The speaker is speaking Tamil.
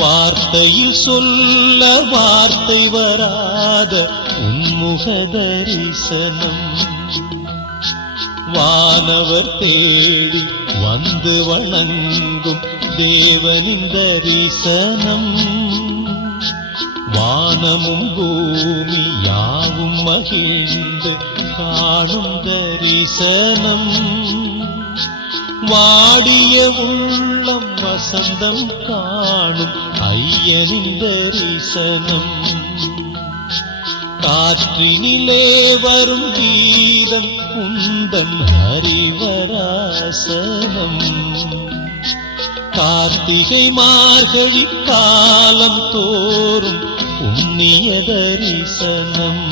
வார்த்தையில் சொல்ல வார்த்தை வராத உன்முக தரிசனம் வானவர் தேடி வந்து வணங்கும் தேவனின் தரிசனம் வானமும் பூமி யாவும் மகிழ்ந்து காணும் தரிசனம் வாடிய உள்ளம் வசந்தம் காணும் ஐயனின் தரிசனம் காற்றினிலே வரும் கீதம் உந்தன் ஹரிவராசனம் கார்த்திகை மார்கழி காலம் தோறும் புண்ணிய தரிசனம்